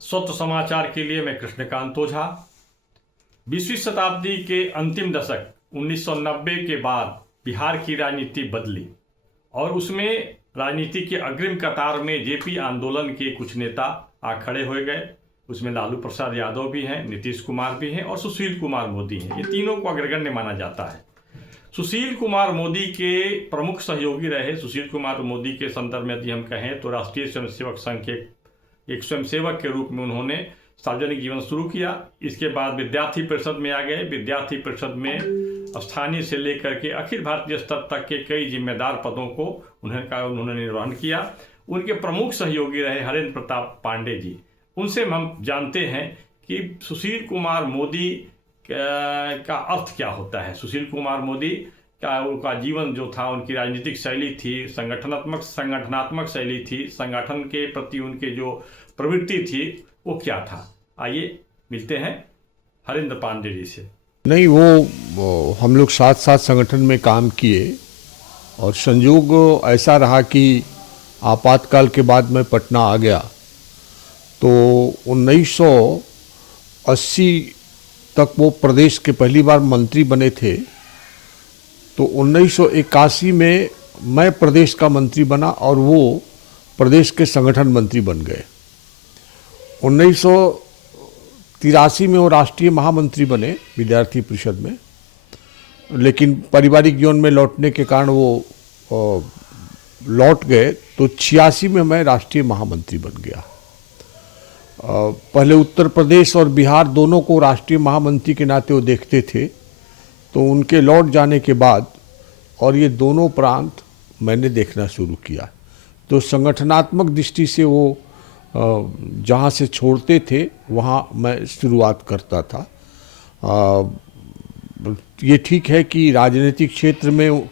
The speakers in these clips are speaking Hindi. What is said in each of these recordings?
स्वतः समाचार के लिए मैं कृष्णकांत ओझा। 20वीं शताब्दी के अंतिम दशक 1990 के बाद बिहार की राजनीति बदली और उसमें राजनीति के अग्रिम कतार में जेपी आंदोलन के कुछ नेता आ खड़े हो गए। उसमें लालू प्रसाद यादव भी हैं, नीतीश कुमार भी हैं और सुशील कुमार मोदी हैं। ये तीनों को अग्रगण्य माना जाता है। सुशील कुमार मोदी के प्रमुख सहयोगी रहे। सुशील कुमार मोदी के संदर्भ में यदि हम कहें तो राष्ट्रीय स्वयंसेवक संघ के एक स्वयंसेवक के रूप में उन्होंने सार्वजनिक जीवन शुरू किया। इसके बाद विद्यार्थी परिषद में आ गए। विद्यार्थी परिषद में स्थानीय से लेकर के अखिल भारतीय स्तर तक के कई जिम्मेदार पदों को उन्होंने निर्वहन किया। उनके प्रमुख सहयोगी रहे हरेंद्र प्रताप पांडे जी। उनसे हम जानते हैं कि सुशील कुमार मोदी का अर्थ क्या होता है। सुशील कुमार मोदी का उनका जीवन जो था, उनकी राजनीतिक शैली थी, संगठनात्मक शैली थी, संगठन के प्रति उनके जो प्रवृत्ति थी वो क्या था। आइए मिलते हैं हरेंद्र पांडे जी से। नहीं, वो हम लोग साथ साथ संगठन में काम किए और संयोग ऐसा रहा कि आपातकाल के बाद मैं पटना आ गया तो 1980 तक वो प्रदेश के पहली बार मंत्री बने थे। तो 1981 में मैं प्रदेश का मंत्री बना और वो प्रदेश के संगठन मंत्री बन गए। 1983 में वो राष्ट्रीय महामंत्री बने विद्यार्थी परिषद में, लेकिन पारिवारिक जीवन में लौटने के कारण वो लौट गए। तो 86 में मैं राष्ट्रीय महामंत्री बन गया। पहले उत्तर प्रदेश और बिहार दोनों को राष्ट्रीय महामंत्री के नाते वो देखते थे। तो उनके लौट जाने के बाद और ये दोनों प्रांत मैंने देखना शुरू किया। तो संगठनात्मक दृष्टि से वो जहाँ से छोड़ते थे वहाँ मैं शुरुआत करता था। ये ठीक है कि राजनीतिक क्षेत्र में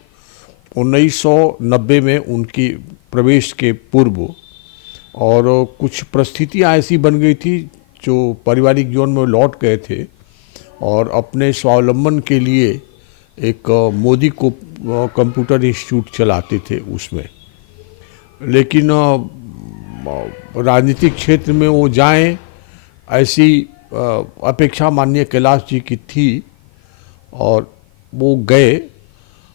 1990 में उनकी प्रवेश के पूर्व और कुछ परिस्थितियाँ ऐसी बन गई थी जो पारिवारिक जीवन में लौट गए थे और अपने स्वावलंबन के लिए एक मोदी को कंप्यूटर इंस्टीट्यूट चलाते थे उसमें। लेकिन राजनीतिक क्षेत्र में वो जाएं ऐसी अपेक्षा माननीय कैलाश जी की थी और वो गए।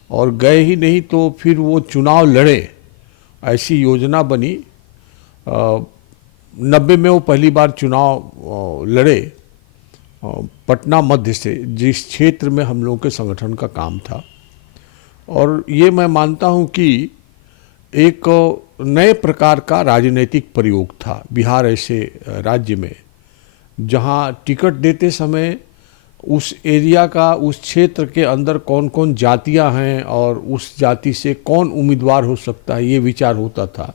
और गए ही नहीं तो फिर वो चुनाव लड़े, ऐसी योजना बनी। 90 में वो पहली बार चुनाव लड़े पटना मध्य से, जिस क्षेत्र में हम लोगों के संगठन का काम था। और ये मैं मानता हूँ कि एक नए प्रकार का राजनीतिक प्रयोग था बिहार ऐसे राज्य में, जहाँ टिकट देते समय उस एरिया का, उस क्षेत्र के अंदर कौन कौन जातियाँ हैं और उस जाति से कौन उम्मीदवार हो सकता है, ये विचार होता था।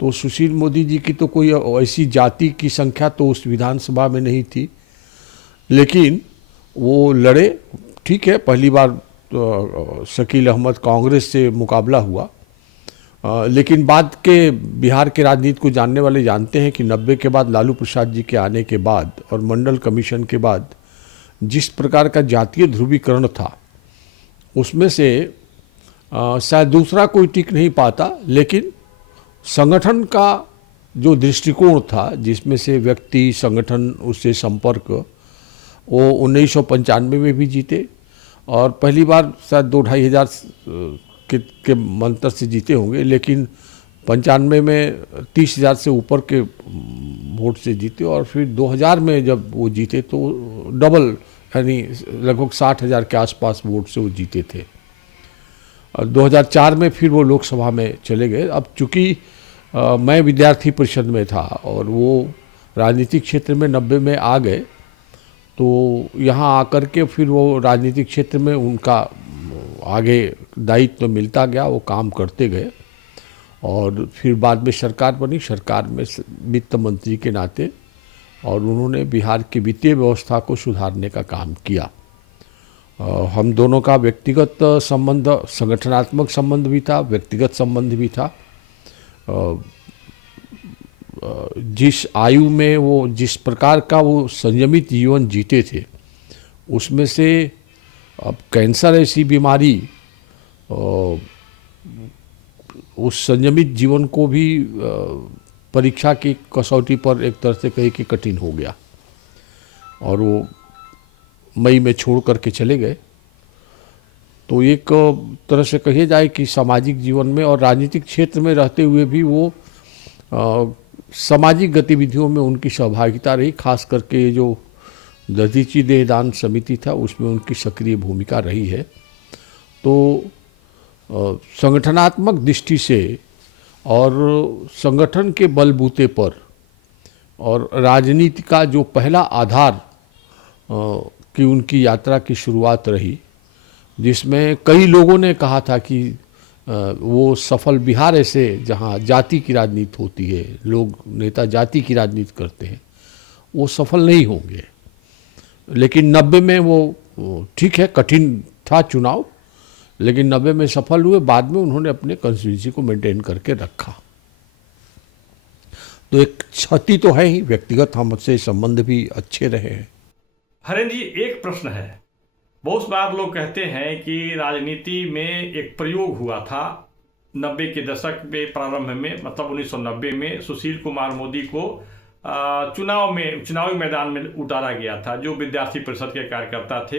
तो सुशील मोदी जी की तो कोई ऐसी जाति की संख्या तो उस विधानसभा में नहीं थी, लेकिन वो लड़े। ठीक है, पहली बार शकील अहमद कांग्रेस से मुकाबला हुआ, लेकिन बाद के बिहार के राजनीति को जानने वाले जानते हैं कि 90 के बाद लालू प्रसाद जी के आने के बाद और मंडल कमीशन के बाद जिस प्रकार का जातीय ध्रुवीकरण था, उसमें से शायद दूसरा कोई टिक नहीं पाता। लेकिन संगठन का जो दृष्टिकोण था, जिसमें से व्यक्ति, संगठन, उससे संपर्क, वो 1995 में भी जीते और पहली बार शायद 2-2.5 हज़ार के मंत्र से जीते होंगे, लेकिन 95 में 30,000 से ऊपर के वोट से जीते और फिर 2000 में जब वो जीते तो डबल, यानी लगभग 60,000 के आसपास वोट से वो जीते थे। और 2004 में फिर वो लोकसभा में चले गए। अब चूँकि मैं विद्यार्थी परिषद में था और वो राजनीतिक क्षेत्र में 90 में आ गए, तो यहाँ आकर के फिर वो राजनीतिक क्षेत्र में उनका आगे दायित्व मिलता गया, वो काम करते गए और फिर बाद में सरकार बनी। सरकार में वित्त मंत्री के नाते और उन्होंने बिहार की वित्तीय व्यवस्था को सुधारने का काम किया। हम दोनों का व्यक्तिगत संबंध, संगठनात्मक संबंध भी था, व्यक्तिगत संबंध भी था। जिस आयु में वो, जिस प्रकार का वो संयमित जीवन जीते थे, उसमें से अब कैंसर ऐसी बीमारी उस संयमित जीवन को भी परीक्षा की कसौटी पर एक तरह से कहे कि कठिन हो गया और वो मई में छोड़ करके चले गए। तो एक तरह से कही जाए कि सामाजिक जीवन में और राजनीतिक क्षेत्र में रहते हुए भी वो सामाजिक गतिविधियों में उनकी सहभागिता रही। खास करके जो दधीची देहदान समिति था उसमें उनकी सक्रिय भूमिका रही है। तो संगठनात्मक दृष्टि से और संगठन के बलबूते पर और राजनीति का जो पहला आधार कि उनकी यात्रा की शुरुआत रही, जिसमें कई लोगों ने कहा था कि वो सफल बिहार ऐसे जहाँ जाति की राजनीति होती है, लोग नेता जाति की राजनीति करते हैं, वो सफल नहीं होंगे। लेकिन 90 में वो ठीक है, कठिन था चुनाव, लेकिन 90 में सफल हुए। बाद में उन्होंने अपने कंस्टिट्यूंसी को मेंटेन करके रखा। तो एक क्षति तो है ही, व्यक्तिगत हमसे संबंध भी अच्छे रहे हैं। हरेंद्र जी, एक प्रश्न है। बहुत बार लोग कहते हैं कि राजनीति में एक प्रयोग हुआ था 90 के दशक में प्रारंभ में, मतलब 1990 में सुशील कुमार मोदी को चुनावी मैदान में उतारा गया था, जो विद्यार्थी परिषद के कार्यकर्ता थे।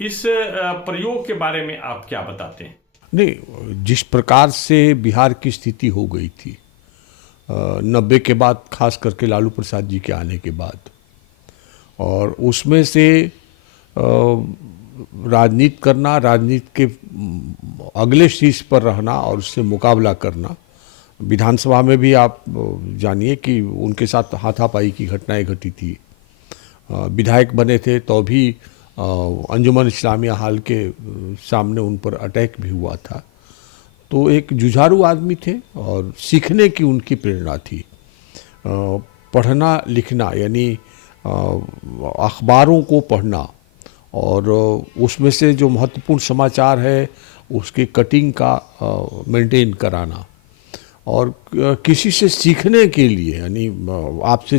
इस प्रयोग के बारे में आप क्या बताते हैं? नहीं, जिस प्रकार से बिहार की स्थिति हो गई थी 90 के बाद, खास करके लालू प्रसाद जी के आने के बाद, और उसमें से राजनीति करना, राजनीति के अगले शीर्ष पर रहना और उससे मुकाबला करना। विधानसभा में भी आप जानिए कि उनके साथ हाथापाई की घटनाएं घटी थी। विधायक बने थे तो भी अंजुमन इस्लामिया हाल के सामने उन पर अटैक भी हुआ था। तो एक जुझारू आदमी थे और सीखने की उनकी प्रेरणा थी। पढ़ना लिखना यानी अखबारों को पढ़ना और उसमें से जो महत्वपूर्ण समाचार है उसकी कटिंग का मेंटेन कराना, और किसी से सीखने के लिए, यानी आपसे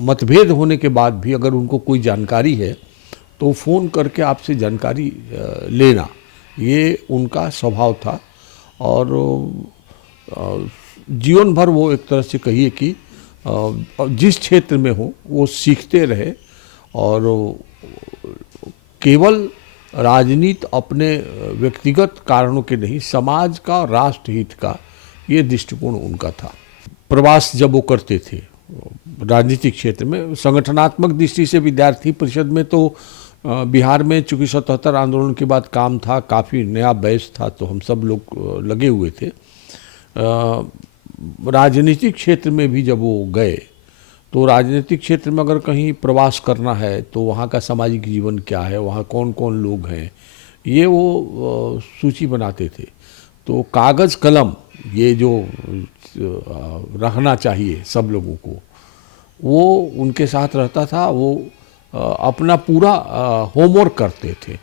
मतभेद होने के बाद भी अगर उनको कोई जानकारी है तो फ़ोन करके आपसे जानकारी लेना, ये उनका स्वभाव था। और जीवन भर वो एक तरह से कहिए कि जिस क्षेत्र में हो वो सीखते रहे और केवल राजनीति अपने व्यक्तिगत कारणों के नहीं, समाज का, राष्ट्रहित का, ये दृष्टिकोण उनका था। प्रवास जब वो करते थे राजनीतिक क्षेत्र में, संगठनात्मक दृष्टि से विद्यार्थी परिषद में तो बिहार में चूँकि 77 आंदोलन के बाद काम था, काफ़ी नया बैच था, तो हम सब लोग लगे हुए थे। राजनीतिक क्षेत्र में भी जब वो गए तो राजनीतिक क्षेत्र में अगर कहीं प्रवास करना है तो वहाँ का सामाजिक जीवन क्या है, वहाँ कौन कौन लोग हैं, ये वो सूची बनाते थे। तो कागज़ कलम ये जो रखना चाहिए सब लोगों को, वो उनके साथ रहता था। वो अपना पूरा होमवर्क करते थे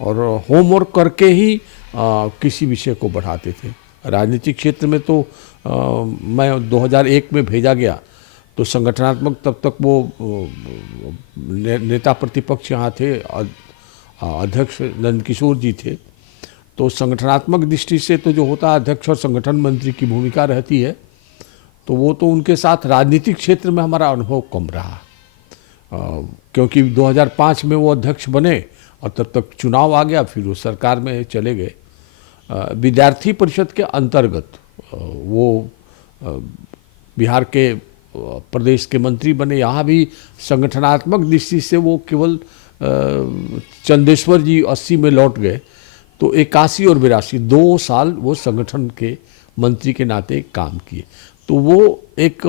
और होमवर्क करके ही किसी विषय को बढ़ाते थे। राजनीतिक क्षेत्र में तो मैं 2001 में भेजा गया, तो संगठनात्मक तब तक वो नेता प्रतिपक्ष यहाँ थे, अध्यक्ष नंदकिशोर जी थे। तो संगठनात्मक दृष्टि से तो जो होता है अध्यक्ष और संगठन मंत्री की भूमिका रहती है, तो वो तो उनके साथ राजनीतिक क्षेत्र में हमारा अनुभव कम रहा, क्योंकि 2005 में वो अध्यक्ष बने और तब तक चुनाव आ गया, फिर वो सरकार में चले गए। विद्यार्थी परिषद के अंतर्गत वो बिहार के प्रदेश के मंत्री बने। यहाँ भी संगठनात्मक दृष्टि से वो केवल चंदेश्वर जी 80 में लौट गए, तो 81 और 82 2 साल वो संगठन के मंत्री के नाते काम किए। तो वो एक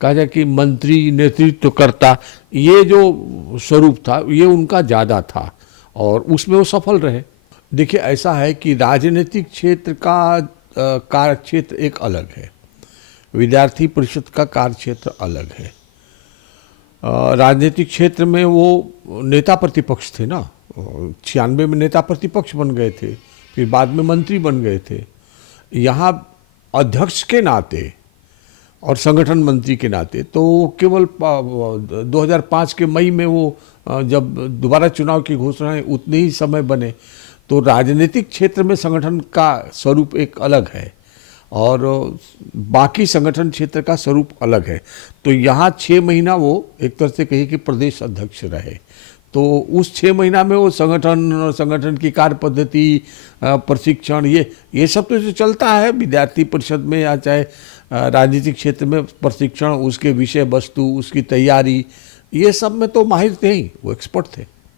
कहा जाए कि मंत्री, नेतृत्वकर्ता, ये जो स्वरूप था ये उनका ज़्यादा था और उसमें वो सफल रहे। देखिए, ऐसा है कि राजनीतिक क्षेत्र का कार्य क्षेत्र एक अलग है, विद्यार्थी परिषद का कार्य क्षेत्र अलग है। राजनीतिक क्षेत्र में वो नेता प्रतिपक्ष थे ना, 96 में नेता प्रतिपक्ष बन गए थे, फिर बाद में मंत्री बन गए थे। यहाँ अध्यक्ष के नाते और संगठन मंत्री के नाते तो केवल 2005 के मई में वो जब दोबारा चुनाव की घोषणा है उतने ही समय बने। तो राजनीतिक क्षेत्र में संगठन का स्वरूप एक अलग है और बाकी संगठन क्षेत्र का स्वरूप अलग है। तो यहाँ 6 महीना वो एक तरह से कहिए कि प्रदेश अध्यक्ष रहे। तो उस 6 महीना में वो संगठन की कार्य पद्धति, प्रशिक्षण, ये सब तो जो चलता है विद्यार्थी परिषद में या चाहे राजनीतिक क्षेत्र में, प्रशिक्षण, उसके विषय वस्तु, उसकी तैयारी, ये सब में तो माहिर थे ही, वो एक्सपर्ट थे।